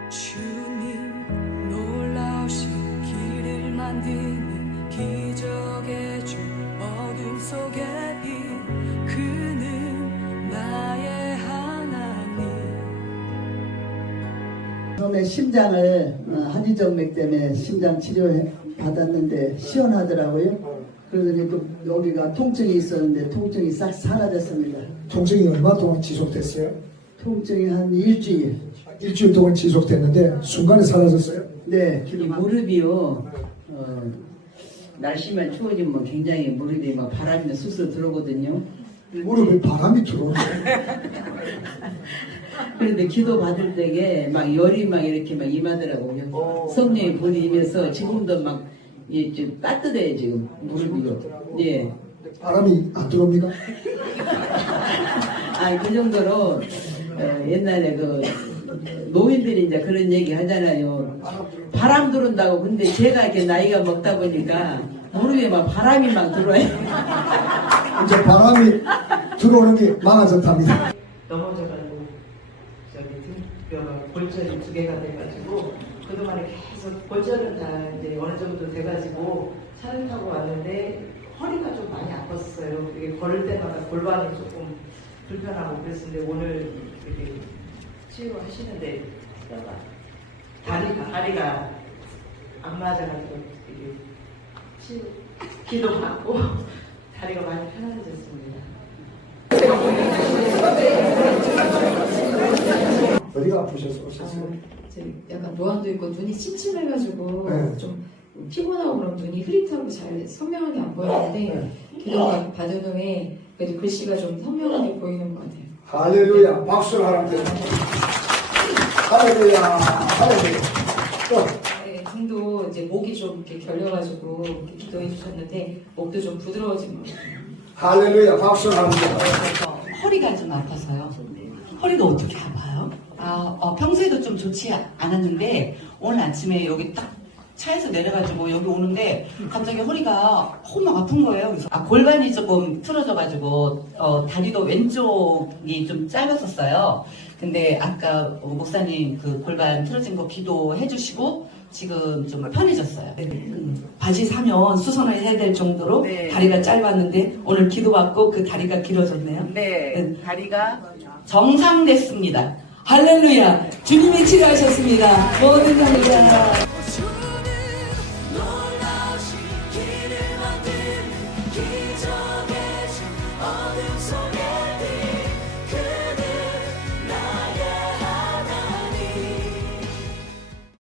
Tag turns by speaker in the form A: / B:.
A: 주님 놀라우신 길을 만드는 기적의 주 어둠 속에 인 그는 나의 하나님.
B: 처음에 심장을 한의정맥 때문에 심장 치료 받았는데 시원하더라고요. 그러더니 또 여기가 통증이 있었는데 통증이 싹 사라졌습니다.
C: 통증이 얼마 동안 지속됐어요?
B: 통증이 한 일주일.
C: 일주일 동안 지속됐는데 순간에 사라졌어요?
B: 네.
D: 이 무릎이요. 날씨만 추워지면 굉장히 무릎이 막 바람이 쑥쑥 들어오거든요.
C: 무릎에 바람이 들어오네.
D: 그런데 기도 받을 때에 막 열이 막 이렇게 막 임하더라고요. 성령이 본이 임해서 지금도 막 좀 따뜻해요 지금 무릎이요. 예.
C: 바람이 안 들어옵니까?
D: 그 정도로 옛날에 그 노인들이 이제 그런 얘기 하잖아요. 바람 들어온다고. 근데 제가 이렇게 나이가 먹다 보니까 무릎에 막 바람이 막 들어와요.
C: 이제 바람이 들어오는 게 많아졌답니다.
E: 넘어져가지고 저기 등뼈가 골절이 2개가 돼가지고 그동안에 계속 골절은 다 이제 어느 정도 돼가지고 차를 타고 왔는데 허리가 좀 많이 아팠어요. 이게 걸을 때마다 골반이 조금 불편하고 그랬는데 오늘 이렇게 치유하시는데 다리가 안 맞아가지고 이게 치유 기도 받고 다리가 많이 편안해졌습니다.
C: 어디가 아프셔서 오셨어요?
F: 약간 노안도 있고 눈이 침침해가지고
C: 네.
F: 좀 피곤하고 그럼 눈이 흐릿하고 잘 선명하게 안 보이는데
C: 네.
F: 기도가 받은 후에 그래도 글씨가 좀 선명하게 보이는 것 같아요.
C: 할렐루야. 박수를 하라면 돼요. 할렐루야. 할렐루야.
F: 네, 등도 이제 목이 좀 이렇게 결려가지고 이렇게 기도해 주셨는데 목도 좀 부드러워진 것 같아요.
C: 할렐루야. 박수를 하라면 돼요.
G: 허리가 좀 아파서요. 허리가 어떻게 아파요? 평소에도 좀 좋지 않았는데 오늘 아침에 여기 딱 차에서 내려가지고 여기 오는데 갑자기 허리가 막 아픈 거예요. 그래서 골반이 조금 틀어져가지고 다리도 왼쪽이 좀 짧았었어요. 근데 아까 목사님 그 골반 틀어진 거 기도해 주시고 지금 좀 편해졌어요.
H: 바지 사면 수선을 해야 될 정도로
D: 네.
H: 다리가 짧았는데 오늘 기도받고 그 다리가 길어졌네요.
D: 네. 다리가
H: 정상됐습니다. 할렐루야. 주님이 치료하셨습니다. 모든 감사.